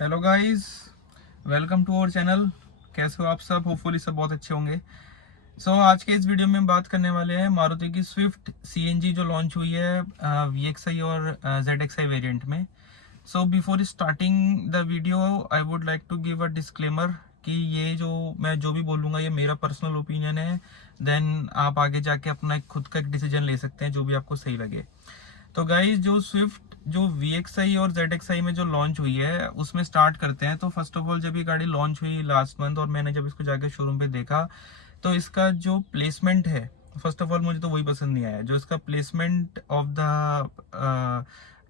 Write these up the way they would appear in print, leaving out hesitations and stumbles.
Hello guys, welcome to our channel. कैसे हो आप सब? होपफुली सब बहुत अच्छे होंगे। आज के इस वीडियो में हम बात करने वाले हैं मारुति की स्विफ्ट सीएनजी जो लॉन्च हुई है VXI और ZXI वेरिएंट में। Before starting the video I would like to give a disclaimer कि ये जो मैं जो भी बोलूँगा ये मेरा पर्सनल ओपिनियन है। देन आप आगे जाके अपना एक खुद का एक डिसीजन ले सकते हैं जो भी आपको सही लगे। तो गाइस, जो स्विफ्ट जो VXI और ZXI में जो लॉन्च हुई है उसमें स्टार्ट करते हैं। तो फर्स्ट ऑफ ऑल जब ये गाड़ी लॉन्च हुई लास्ट मंथ और मैंने जब इसको जाके शोरूम पे देखा तो इसका जो प्लेसमेंट है, फर्स्ट ऑफ ऑल मुझे तो वही पसंद नहीं आया। जो इसका प्लेसमेंट ऑफ द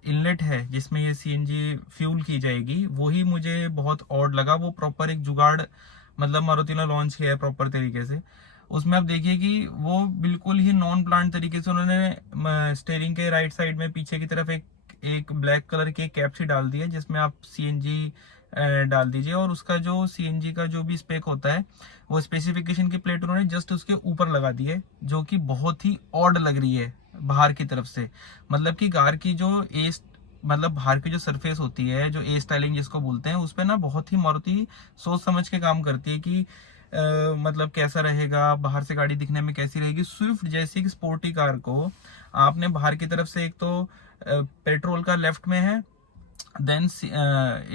इनलेट है जिसमें ये सीएनजी फ्यूल की जाएगी वही मुझे बहुत ऑड लगा। वो प्रॉपर एक जुगाड़ मतलब मारुति ने लॉन्च किया है प्रॉपर तरीके से। उसमें आप देखिए कि वो बिल्कुल ही नॉन प्लांट तरीके से उन्होंने स्टेयरिंग के राइट साइड में पीछे की तरफ एक ब्लैक कलर की कैप सी डाल दी है जिसमें आप सीएनजी डाल दीजिए और उसका जो सीएनजी का जो भी स्पेक होता है वो स्पेसिफिकेशन की प्लेट उन्होंने जस्ट उसके ऊपर लगा दी है, जो कि बहुत ही ऑड लग रही है बाहर की तरफ से। मतलब कि कार की जो मतलब बाहर की जो सरफेस होती है, जो स्टाइलिंग जिसको बोलते हैं, उस पे ना बहुत ही मारुति सोच समझ के काम करती है कि मतलब कैसा रहेगा, बाहर से गाड़ी दिखने में कैसी रहेगी। स्विफ्ट जैसी एक स्पोर्टी कार को आपने बाहर की तरफ से एक तो पेट्रोल का लेफ्ट में है, देन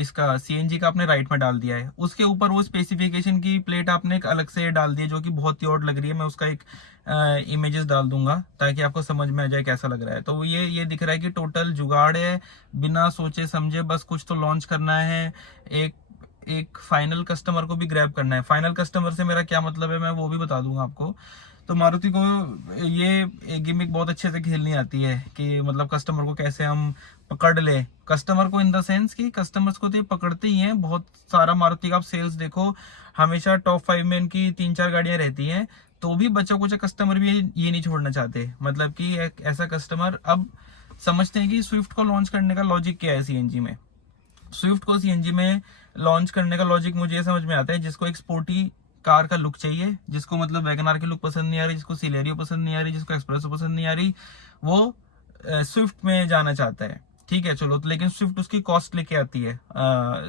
इसका सीएनजी का आपने राइट में डाल दिया है, उसके ऊपर वो स्पेसिफिकेशन की प्लेट आपने एक अलग से डाल दी है जो कि बहुत ही ऑड लग रही है। मैं उसका एक इमेजेस डाल दूंगा ताकि आपको समझ में आ जाए कैसा लग रहा है। तो ये दिख रहा है कि टोटल जुगाड़ है, बिना सोचे समझे बस कुछ तो लॉन्च करना है, एक एक फाइनल कस्टमर को भी ग्रैब करना है। फाइनल कस्टमर से मेरा क्या मतलब है मैं वो भी बता दूंगा आपको। तो मारुति को ये गिमिक बहुत अच्छे से खेलनी आती है कि मतलब कस्टमर को कैसे हम पकड़ ले। कस्टमर को इन द सेंस कि कस्टमर्स को तो ये पकड़ते ही हैं। बहुत सारा मारुति का आप सेल्स देखो, हमेशा टॉप 5 में इनकी 3-4 गाड़ियां रहती हैं, तो भी बच्चा कुचा कस्टमर भी ये नहीं छोड़ना चाहते। मतलब कि एक ऐसा कस्टमर अब समझते हैं कि स्विफ्ट को लॉन्च करने का लॉजिक क्या है सीएनजी में। स्विफ्ट को सीएनजी में लॉन्च करने का लॉजिक मुझे ये समझ में आता है, जिसको एक स्पोर्टी कार का लुक चाहिए, जिसको मतलब वैगनार की लुक पसंद नहीं आ रही, जिसको सिलेरियो पसंद नहीं आ रही, जिसको एक्सप्रेसो पसंद नहीं आ रही, वो स्विफ्ट में जाना चाहता है। ठीक है, चलो, तो लेकिन स्विफ्ट उसकी कॉस्ट लेके आती है,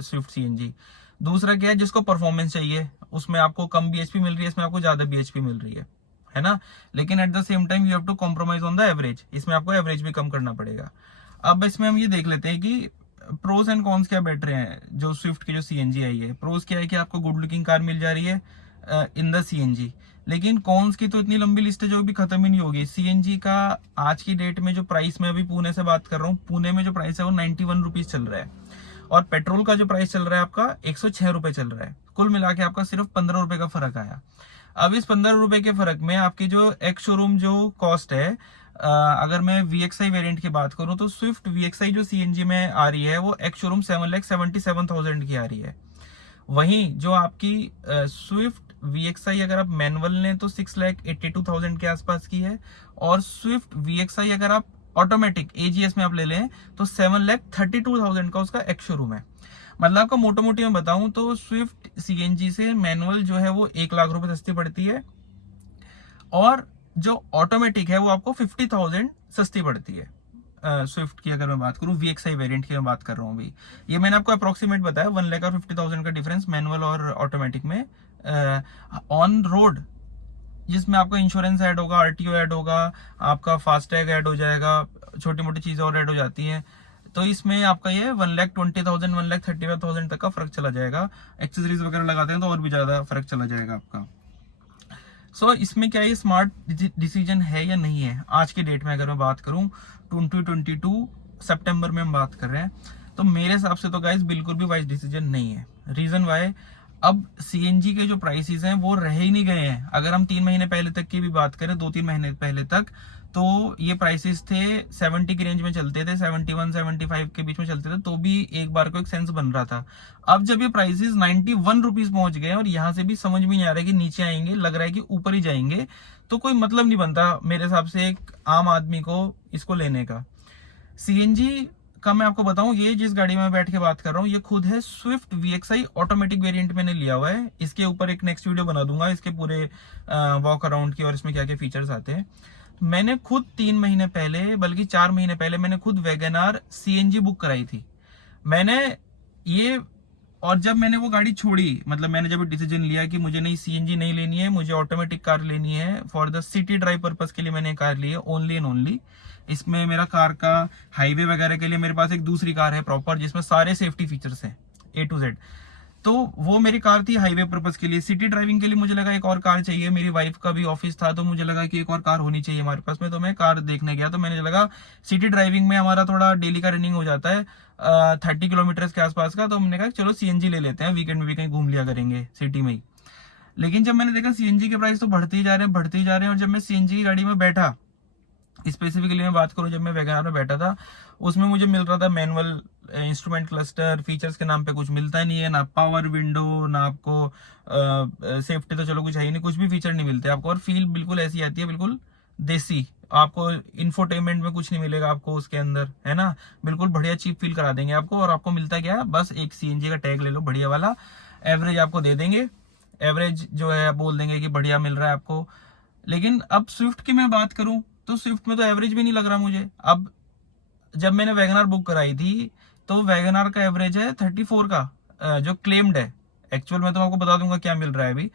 स्विफ्ट सीएनजी। दूसरा क्या है, जिसको परफॉर्मेंस चाहिए, उसमें आपको कम बीएचपी मिल रही है, इसमें आपको ज्यादा बीएचपी मिल रही है ना। लेकिन at the same time you have to compromise on the average, इसमें आपको एवरेज भी कम करना पड़ेगा। अब इसमें हम ये देख लेते हैं कि प्रोज एंड कॉन्स क्या बेटर हैं। जो स्विफ्ट की जो सीएनजी आई है, प्रोज क्या है कि आपको गुड लुकिंग कार मिल जा रही है इन द सीएनजी, लेकिन कॉन्स की तो इतनी लंबी लिस्ट है जो भी खत्म ही नहीं होगी। सीएनजी का आज की डेट में जो प्राइस, मैं अभी पुणे से बात कर रहा हूँ, पुणे में जो प्राइस है वो 91 रुपीज चल रहा है और पेट्रोल का जो प्राइस चल रहा है आपका 106 रुपए चल रहा है। कुल मिला के आपका सिर्फ 15 रुपए का फर्क आया। अब इस 15 रुपए के फर्क में आपकी जो एक्स शोरूम जो कॉस्ट है, अगर मैं VXI वेरिएंट की बात करूं तो स्विफ्ट VXI जो सीएनजी में आ रही है वो एक्स शोरूम 7,77,000 की आ रही है। वहीं जो आपकी स्विफ्ट VXI अगर आप मैनुअल लें तो 6,82,000 के आसपास की है, और स्विफ्ट VXI अगर आप ऑटोमेटिक AGS में आप ले लें तो 7,32,000 का उसका एक्स शोरूम है। मतलब आपको मोटा मोटी मैं बताऊं तो स्विफ्ट सीएनजी से मैनुअल जो है वो 1 लाख रुपए सस्ती पड़ती है, और जो ऑटोमेटिक है वो आपको 50,000 सस्ती पड़ती है। स्विफ्ट की अगर मैं बात करूं, VXI वेरिएंट की मैं बात कर रहा हूं अभी, ये मैंने आपको अप्रोक्सीमेट बताया 1,50,000 का डिफरेंस मैनुअल और ऑटोमेटिक में। ऑन रोड जिसमें आपका इंश्योरेंस ऐड होगा, आरटीओ ऐड होगा, आपका फास्टैग ऐड हो जाएगा, छोटी मोटी चीजें और ऐड हो जाती हैं, तो इसमें आपका ये 1,20,000 1,35,000 तक का फर्क चला जाएगा। एक्सेसरीज वगैरह लगाते हैं तो और भी ज्यादा फर्क चला जाएगा आपका। इसमें क्या ये स्मार्ट डिसीजन है या नहीं है आज की डेट में? अगर मैं बात करूं 2022 सितंबर में हम बात कर रहे हैं, तो मेरे हिसाब से तो गाइस बिल्कुल भी वाइज डिसीजन नहीं है। रीजन वाई, अब सीएनजी के जो प्राइसेस हैं वो रह ही नहीं गए हैं। अगर हम 3 महीने पहले तक की भी बात करें, 2-3 महीने पहले तक, तो ये प्राइसेस थे 70 की रेंज में चलते थे, 71-75 के बीच में चलते थे, तो भी एक बार को एक सेंस बन रहा था। अब जब ये प्राइसेस 91 रुपीज पहुंच गए और यहां से भी समझ में नहीं आ रहा है कि नीचे आएंगे, लग रहा है कि ऊपर ही जाएंगे, तो कोई मतलब नहीं बनता मेरे हिसाब से एक आम आदमी को इसको लेने का। सीएनजी का मैं आपको बताऊं, ये जिस गाड़ी में बैठ के बात कर रहा हूँ ये खुद है स्विफ्ट VXI ऑटोमेटिक वेरिएंट मैंने लिया हुआ है। इसके ऊपर एक नेक्स्ट वीडियो बना दूंगा इसके पूरे वॉक अराउंड की और इसमें क्या क्या फीचर्स आते हैं। मैंने खुद 3 महीने पहले, बल्कि 4 महीने पहले मैंने खुद वैगनार सीएनजी बुक कराई थी। मैंने ये और जब मैंने वो गाड़ी छोड़ी, मतलब मैंने जब डिसीजन लिया कि मुझे नहीं सीएनजी नहीं लेनी है, मुझे ऑटोमेटिक कार लेनी है for the city drive purpose के लिए मैंने कार ली है ओनली एंड ओनली। इसमें मेरा कार का हाईवे वगैरह के लिए मेरे पास एक दूसरी कार है प्रॉपर, जिसमें सारे सेफ्टी फीचर्स हैं A to Z। तो वो मेरी कार थी हाईवे पर्पस के लिए। सिटी ड्राइविंग के लिए मुझे लगा एक और कार चाहिए, मेरी वाइफ का भी ऑफिस था तो मुझे लगा कि एक और कार होनी चाहिए हमारे पास में, तो मैं कार देखने गया। तो मैंने लगा सिटी ड्राइविंग में हमारा थोड़ा डेली का रनिंग हो जाता है 30 किलोमीटर के आसपास का, तो हमने कहा चलो सीएनजी ले लेते हैं, वीकेंड में भी कहीं घूम लिया करेंगे सिटी में ही। लेकिन जब मैंने देखा सीएनजी के प्राइस तो बढ़ते ही जा रहे हैं बढ़ते ही जा रहे हैं, और जब मैं सीएनजी की गाड़ी में बैठा, स्पेसिफिकली मैं बात करूं, जब मैं वैगनआर में बैठा था उसमें मुझे मिल रहा था मैनुअल इंस्ट्रूमेंट क्लस्टर, फीचर्स के नाम पे कुछ मिलता ही नहीं है, ना पावर विंडो ना आपको सेफ्टी तो चलो कुछ है ही नहीं, कुछ भी फीचर नहीं मिलते आपको, और फील बिल्कुल ऐसी आती है बिल्कुल देसी। आपको इंफोटेनमेंट में कुछ नहीं मिलेगा आपको उसके अंदर, है ना, बिल्कुल बढ़िया चीप फील करा देंगे आपको। और आपको मिलता क्या है, बस एक सीएनजी का टैग ले लो बढ़िया वाला, एवरेज आपको दे देंगे, एवरेज जो है बोल देंगे कि बढ़िया मिल रहा है आपको। लेकिन अब स्विफ्ट की मैं बात करूं तो स्विफ्ट में तो एवरेज भी नहीं लग रहा मुझे। अब जब मैंने वैगनआर बुक कराई थी तो वैगनआर का एवरेज है 34 का, जो क्लेम्ड है। एक्चुअल में तो आपको बता दूंगा क्या मिल रहा है, अभी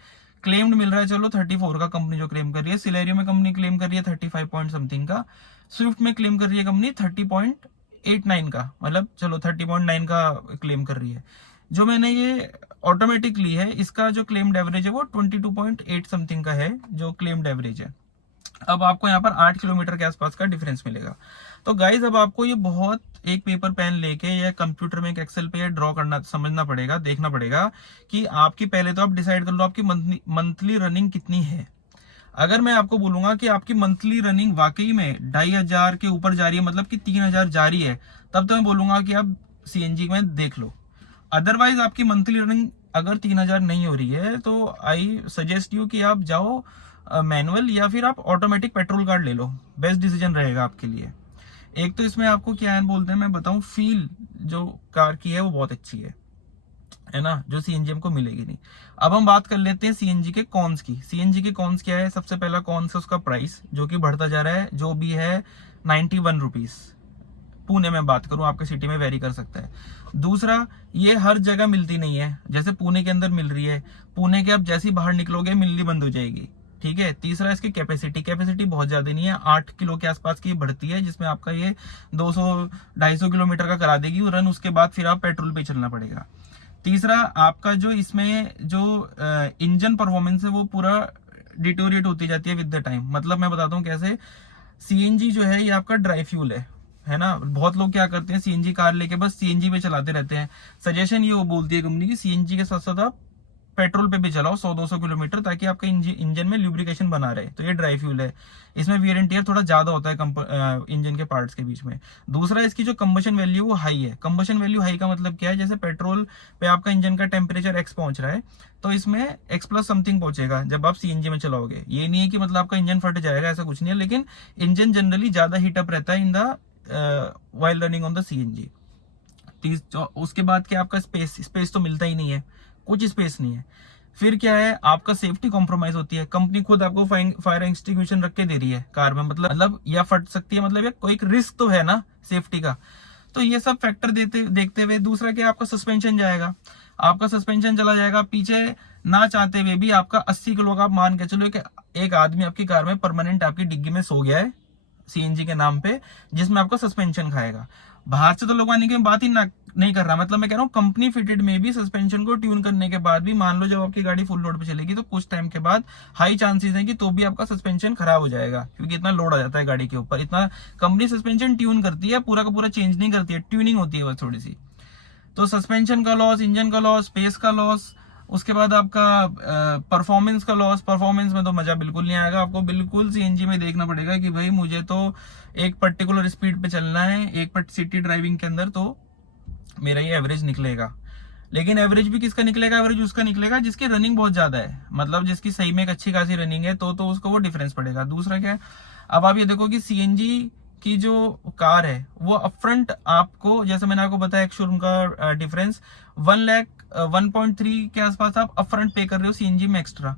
क्लेम्ड मिल रहा है चलो 34 का, कंपनी जो क्लेम कर रही है। सिलेरियो में कंपनी क्लेम कर रही है 35 पॉइंट समथिंग का, स्विफ्ट में क्लेम कर रही है कंपनी 30.89 का, मतलब चलो 30.9 का क्लेम कर रही है। जो मैंने ये ऑटोमेटिक ली है इसका जो क्लेम्ड एवरेज है वो 22.8 समथिंग का है, जो क्लेम्ड एवरेज है। अब आपको यहाँ पर 8 किलोमीटर के आसपास का डिफरेंस मिलेगा। तो गाइज अब आपको ये बहुत एक पेपर पेन लेके या कंप्यूटर में एक एक्सेल पे ड्रॉ करना, समझना पड़ेगा, देखना पड़ेगा कि आपकी, पहले तो आप डिसाइड कर लो आपकी मंथली रनिंग कितनी है। अगर मैं आपको बोलूंगा कि आपकी मंथली रनिंग वाकई में 2500 के ऊपर जा रही है, मतलब कि 3000 जा रही है, तब तो मैं बोलूंगा कि आप सीएनजी में देख लो। अदरवाइज आपकी मंथली रनिंग अगर 3000 नहीं हो रही है तो आई सजेस्ट यू कि आप जाओ मैनुअल या फिर आप ऑटोमेटिक पेट्रोल कार ले लो, बेस्ट डिसीजन रहेगा आपके लिए। एक तो इसमें आपको क्या है बोलते हैं, मैं बताऊं, फील जो कार की है वो बहुत अच्छी है ना, जो सीएनजी को मिलेगी नहीं। अब हम बात कर लेते हैं सीएनजी के कॉन्स की। सीएनजी के कॉन्स क्या है, सबसे पहला कॉन्स है उसका प्राइस, जो कि बढ़ता जा रहा है, जो भी है 91 रुपीज। पुणे में बात करूं, आपके सिटी में वेरी कर सकता है। दूसरा, ये हर जगह मिलती नहीं है, जैसे पुणे के अंदर मिल रही है, पुणे के आप जैसे ही बाहर निकलोगे मिलनी बंद हो जाएगी, ठीक है। तीसरा, इसकी कैपेसिटी बहुत ज्यादा नहीं है, 8 किलो के आसपास की बढ़ती है, जिसमें आपका ये 200-250 किलोमीटर का करा देगी रन, उसके बाद फिर आप पेट्रोल पे चलना पड़ेगा। तीसरा, आपका जो इसमें जो इंजन परफॉर्मेंस है वो पूरा डिटोरिएट होती जाती है विद द टाइम। मतलब मैं बताता हूँ कैसे। सीएनजी जो है ये आपका ड्राई फ्यूल है ना। बहुत लोग क्या करते हैं, सीएनजी कार लेके बस सीएनजी पे चलाते रहते हैं। सजेशन ये वो बोलती है कंपनी की, सीएनजी के साथ साथ आप पेट्रोल पे भी चलाओ 100-200 किलोमीटर, ताकि आपका इंजन में ल्यूब्रिकेशन बना रहे। तो ये ड्राई फ्यूल है, इसमें वियर एंड टियर थोड़ा ज्यादा होता है इंजन के पार्ट्स के बीच में। दूसरा, इसकी जो कंबशन वैल्यू वो हाई है। कंबशन वैल्यू हाई का मतलब क्या है, जैसे पेट्रोल पे आपका इंजन का टेम्परेचर एक्स पहुंच रहा है, तो इसमें एक्स प्लस समथिंग पहुंचेगा जब आप सीएनजी में चलाओगे। ये नहीं है कि मतलब आपका इंजन फट जाएगा, ऐसा कुछ नहीं है, लेकिन इंजन जनरली ज्यादा हीटअप रहता है in the while running on the CNG. उसके बाद क्या, आपका स्पेस तो मिलता ही नहीं है, कुछ स्पेस नहीं है। फिर क्या है, आपका सेफ्टी कॉम्प्रोमाइज होती है। कंपनी खुद आपको फायर एक्सटिंग्विशन रख के दे रही है कार में, मतलब या फट सकती है, मतलब कोई एक रिस्क तो है ना सेफ्टी का। तो ये सब फैक्टर देखते हुए, दूसरा क्या, आपका सस्पेंशन जाएगा, आपका सस्पेंशन चला जाएगा पीछे, ना चाहते हुए भी आपका 80 किलो का, आप मान के चलो एक आदमी आपकी कार में परमानेंट आपकी डिग्गी में सो गया है सीएनजी के नाम पे, जिसमें आपका सस्पेंशन खाएगा। बाहर से तो लगवाने की बात ही नहीं कर रहा, मतलब मैं कह रहा हूँ कंपनी फिटेड में भी सस्पेंशन को ट्यून करने के बाद भी, मान लो जब आपकी गाड़ी फुल लोड पे चलेगी तो कुछ टाइम के बाद हाई चांसेस है कि तो भी आपका सस्पेंशन खराब हो जाएगा, क्योंकि इतना लोड आ जाता है गाड़ी के ऊपर। इतना कंपनी सस्पेंशन ट्यून करती है, पूरा का पूरा चेंज नहीं करती है, ट्यूनिंग होती है बस थोड़ी सी। तो सस्पेंशन का लॉस, इंजन का लॉस, स्पेस का लॉस, उसके बाद आपका परफॉर्मेंस का लॉस। परफॉर्मेंस में तो मजा बिल्कुल नहीं आएगा आपको, बिल्कुल सीएनजी में देखना पड़ेगा कि भाई मुझे तो एक पर्टिकुलर स्पीड पे चलना है, एक सिटी ड्राइविंग के अंदर, तो मेरा ये एवरेज निकलेगा। लेकिन एवरेज भी किसका निकलेगा, एवरेज उसका निकलेगा जिसकी रनिंग बहुत ज्यादा है, मतलब जिसकी सही में एक अच्छी खासी रनिंग है, तो उसको वो डिफरेंस पड़ेगा। दूसरा क्या है, अब आप ये देखो कि सीएनजी की जो कार है वो अपफ्रंट आपको, जैसे मैंने आपको बताया एक शोरूम का डिफरेंस 1.3 के आसपास आप अपफ्रंट पे कर रहे हो सीएनजी में एक्स्ट्रा।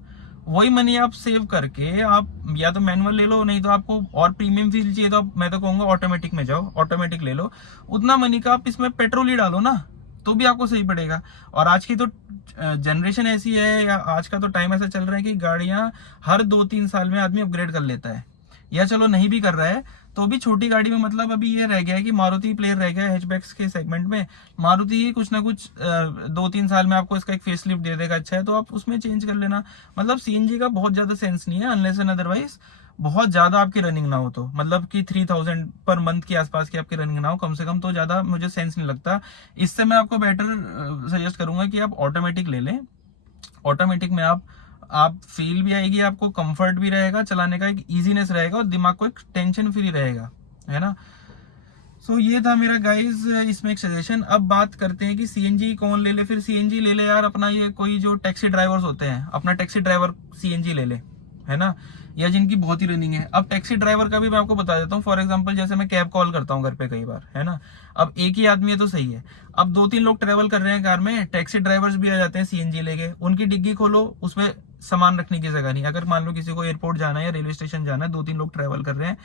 वही मनी आप सेव करके आप या तो मैनुअल ले लो, नहीं तो आपको और प्रीमियम फील चाहिए तो मैं तो कहूंगा ऑटोमेटिक में जाओ, ऑटोमेटिक ले लो। उतना मनी का आप इसमें पेट्रोल ही डालो ना, तो भी आपको सही पड़ेगा। और आज की तो जनरेशन ऐसी है, या आज का तो टाइम ऐसा चल रहा है कि गाड़ियां हर 2-3 साल में आदमी अपग्रेड कर लेता है, या चलो नहीं भी कर रहा है तो भी छोटी गाड़ी में, मतलब अभी ये रह गया है कि मारुति प्लेयर रह गया है हैचबैक्स के सेगमेंट में। मारुति ही कुछ ना कुछ 2-3 साल में आपको इसका एक फेसलिफ्ट दे देगा, अच्छा है तो आप उसमें चेंज कर लेना। मतलब सीएनजी का बहुत ज्यादा सेंस नहीं है, अनलेस एंड अदरवाइज बहुत ज्यादा आपकी रनिंग ना हो, तो मतलब कि 3000 पर मंथ के आसपास की आपकी रनिंग ना हो कम से कम, तो ज्यादा मुझे सेंस नहीं लगता। इससे मैं आपको बेटर सजेस्ट करूंगा कि आप ऑटोमेटिक ले लें। ऑटोमेटिक में आप फील भी आएगी, आपको कंफर्ट भी रहेगा, चलाने का एक इजीनेस रहेगा और दिमाग को एक टेंशन फ्री रहेगा, है ना। सो ये था मेरा गाइस इसमें एक सजेशन। अब बात करते हैं कि सीएनजी कौन ले ले। फिर सीएनजी ले ले यार अपना, ये कोई जो टैक्सी ड्राइवर्स होते हैं, अपना टैक्सी ड्राइवर सीएनजी ले ले, है ना, या जिनकी बहुत ही रनिंग है। अब टैक्सी ड्राइवर का भी मैं आपको बता देता हूँ। फॉर एग्जांपल जैसे मैं कैब कॉल करता हूँ घर पे कई बार, है ना, अब एक ही आदमी है तो सही है, अब 2-3 लोग ट्रेवल कर रहे हैं कार में, टैक्सी ड्राइवर्स भी आ जाते हैं सीएनजी लेके, उनकी डिग्गी खोलो, उसमें सामान रखने की जगह नहीं। अगर मान लो किसी को एयरपोर्ट जाना है या रेलवे स्टेशन जाना है, 2-3 लोग ट्रेवल कर रहे हैं,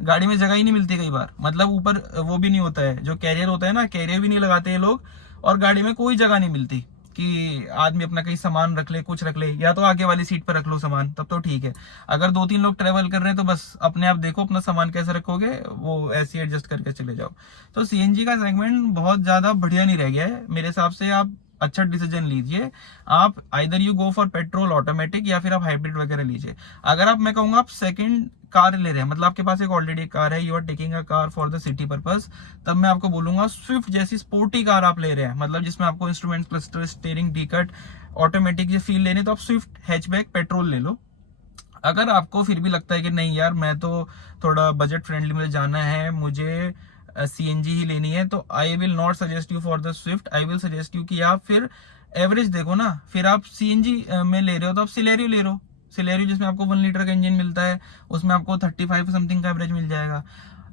गाड़ी में जगह ही नहीं मिलती कई बार, मतलब ऊपर वो भी नहीं होता है जो कैरियर होता है ना, कैरियर भी नहीं लगाते ये लोग, और गाड़ी में कोई जगह नहीं मिलती कि आदमी अपना कहीं सामान रख ले, कुछ रख ले, या तो आगे वाली सीट पर रख लो सामान, तब तो ठीक है। अगर 2-3 लोग ट्रेवल कर रहे हैं तो बस अपने आप देखो अपना सामान कैसे रखोगे, वो ऐसे एडजस्ट करके चले जाओ। तो सीएनजी का सेगमेंट बहुत ज्यादा बढ़िया नहीं रह गया है मेरे हिसाब से। आप अच्छा डिसीजन लीजिए, आप either you go for petrol automatic, या फिर आप हाइब्रिड वगैरह लीजिए। अगर आप, मैं कहूंगा आप सेकंड कार ले रहे हैं, मतलब आपके पास एक ऑलरेडी कार है, you are taking a car for the city purpose, तब मैं आपको बोलूंगा स्विफ्ट जैसी स्पोर्टी कार आप ले रहे हैं, मतलब जिसमें आपको instrument cluster, steering, D-cut, automatic ये फील लेने, तो आप स्विफ्ट हैचबैक पेट्रोल ले लो। अगर आपको फिर भी लगता है कि नहीं यार मैं तो थोड़ा बजट फ्रेंडली में जाना है, मुझे सीएनजी ही लेनी है, तो I will not suggest you for the Swift. I will suggest you कि आप फिर एवरेज देखो ना, फिर आप सीएनजी में ले रहे हो तो आप सिलेरियो ले लो। सिलेरियो जिसमें आपको 1 लीटर का इंजन मिलता है, उसमें आपको 35 समथिंग का एवरेज मिल जाएगा।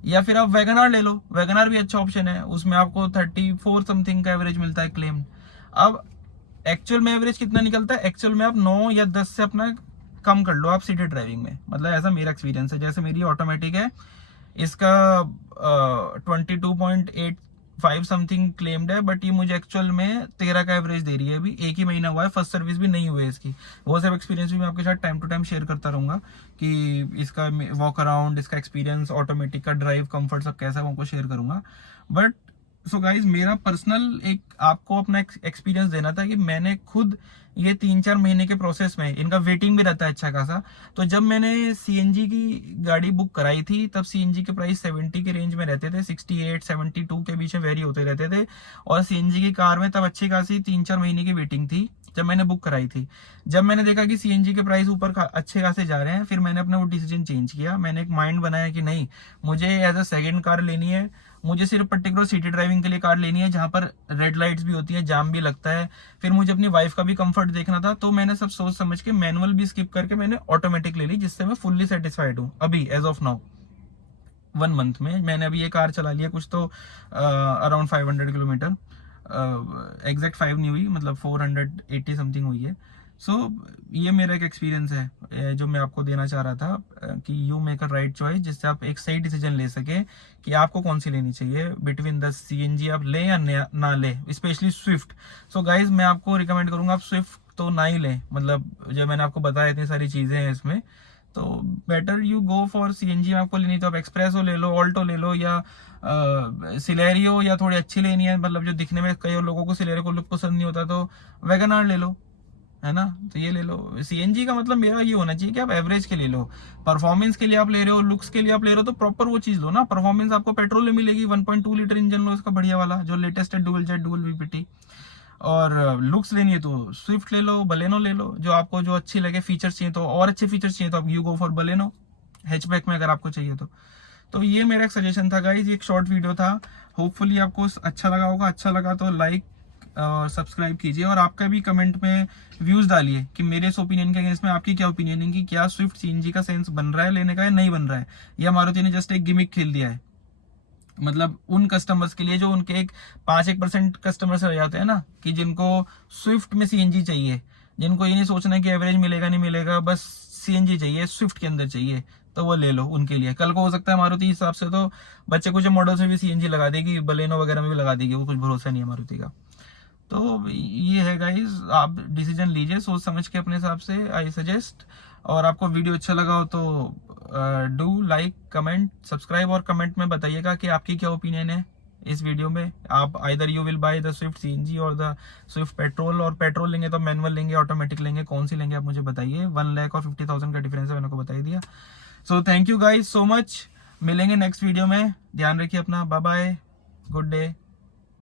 या फिर आप वैगनार ले लो, वैगनार भी अच्छा ऑप्शन है, उसमें आपको 34 समथिंग का एवरेज मिलता है क्लेम। अब एक्चुअल में एवरेज कितना निकलता है, एक्चुअल में आप 9 या 10 से अपना कम कर लो आप सिटी ड्राइविंग में, मतलब ऐसा मेरा एक्सपीरियंस है। जैसे मेरी ऑटोमेटिक है, इसका 22.85 समथिंग क्लेम्ड है, बट ये मुझे एक्चुअल में 13 का एवरेज दे रही है। अभी एक ही महीना हुआ है, फर्स्ट सर्विस भी नहीं हुई है इसकी। वो सब एक्सपीरियंस भी मैं आपके साथ टाइम टू टाइम शेयर करता रहूंगा कि इसका वॉक अराउंड, इसका एक्सपीरियंस, ऑटोमेटिक का ड्राइव कंफर्ट सब कैसा है, उनको शेयर करूंगा। बट सो गाइज मेरा पर्सनल एक आपको अपना एक्सपीरियंस देना था कि मैंने खुद ये 3-4 महीने के प्रोसेस में, इनका वेटिंग भी रहता है अच्छा खासा, तो जब मैंने सीएनजी की गाड़ी बुक कराई थी तब सीएनजी के प्राइस 70 के रेंज में रहते थे, 68-72 के बीच में वेरी होते रहते थे, और सीएनजी की कार में तब अच्छी खासी 3-4 महीने की वेटिंग थी जब मैंने बुक कराई थी। जब मैंने देखा कि सीएनजी के प्राइस ऊपर अच्छे खासे जा रहे हैं, फिर मैंने अपना वो डिसीजन चेंज किया। मैंने एक माइंड बनाया कि नहीं, मुझे एज अ सेकंड कार लेनी है, मुझे सिर्फ पर्टिकुलर सिटी ड्राइविंग के लिए कार लेनी है जहां पर रेड लाइट्स भी होती है, जाम भी लगता है, फिर मुझे अपनी वाइफ का भी कंफर्ट देखना था। तो मैंने सब सोच समझ के मैनुअल भी स्किप करके मैंने ऑटोमेटिक ले ली, जिससे मैं फुल्ली सेटिस्फाइड हूँ अभी एज ऑफ नाउ। 1 मंथ में मैंने अभी ये कार चला लिया कुछ तो अराउंड 500 किलोमीटर, एग्जैक्ट 5 नहीं हुई, मतलब 480 समथिंग हुई है। सो ये मेरा एक एक्सपीरियंस है जो मैं आपको देना चाह रहा था कि you make a right choice, जिससे आप एक सही डिसीजन ले सके कि आपको कौन सी लेनी चाहिए बिटवीन द सीएनजी, आप ले या ना ले, स्पेशली स्विफ्ट। सो गाइज मैं आपको रिकमेंड करूंगा आप स्विफ्ट तो ना ही लें, मतलब जो मैंने आपको बताया इतनी सारी चीजें हैं इसमें, तो better you go for CNG. आपको लेनी तो आप एक्सप्रेसो ले लो, ऑल्टो ले लो, या सिलेरियो, या थोड़ी अच्छी लेनी है, मतलब जो दिखने में कई लोगों को सिलेरियो को लुक पसंद नहीं होता तो वैगनार ले लो, है ना, तो ये ले लो। सीएनजी का मतलब मेरा ये होना चाहिए कि आप एवरेज के ले लो, परफॉर्मेंस के लिए आप ले रहे हो, लुक्स के लिए आप ले रहे हो, तो प्रॉपर वो चीज लो ना। परफॉर्मेंस आपको पेट्रोल में मिलेगी, 1.2 लीटर इंजन लो इसका बढ़िया वाला जो लेटेस्ट है, डुअल जेट डुअल वीपीटी। और लुक्स लेनी है तो स्विफ्ट ले लो, बलेनो ले लो, जो आपको जो अच्छी लगे। फीचर्स चाहिए तो, और अच्छे फीचर्स चाहिए तो आप you go for Baleno hatchback में, अगर आपको चाहिए तो ये मेरा एक सजेशन था गाइज, एक शॉर्ट वीडियो था। होपफुली आपको अच्छा लगा होगा, अच्छा लगा तो लाइक और सब्सक्राइब कीजिए, और आपका भी कमेंट में व्यूज डालिए कि मेरे इस ओपिनियन के अगेंस्ट में आपकी क्या ओपिनियन है, कि क्या स्विफ्ट सीएनजी का सेंस बन रहा है लेने का या नहीं बन रहा है, या मारुति ने जस्ट एक गिमिक खेल दिया है, मतलब उन कस्टमर्स के लिए जो उनके एक 5-1% कस्टमर्स रह जाते हैं ना, कि जिनको स्विफ्ट में सीएनजी चाहिए, जिनको ये नहीं सोचना कि एवरेज मिलेगा नहीं मिलेगा, बस सीएनजी चाहिए, स्विफ्ट के अंदर चाहिए, तो वो ले लो उनके लिए। कल को हो सकता है मारुति हिसाब से तो बच्चे कुछ मॉडल्स में भी सीएनजी लगा देगी, बलेनो वगैरह में भी लगा देगी, वो कुछ भरोसा नहीं है मारुति का। तो ये है गाइस, आप डिसीजन लीजिए सोच समझ के अपने हिसाब से, आई सजेस्ट। और आपको वीडियो अच्छा लगा हो तो डू लाइक, कमेंट, सब्सक्राइब, और कमेंट में बताइएगा कि आपकी क्या ओपिनियन है इस वीडियो में। आप either you will by the Swift CNG और द स्विफ्ट पेट्रोल, और पेट्रोल लेंगे तो मैनुअल लेंगे, ऑटोमेटिक लेंगे, कौन सी लेंगे आप मुझे बताइए। 1 लाख और 50,000 का डिफरेंस है, मैंने को बता ही दिया। So thank you guys so much, मिलेंगे नेक्स्ट वीडियो में, ध्यान रखिए अपना, बाय बाय, गुड डे।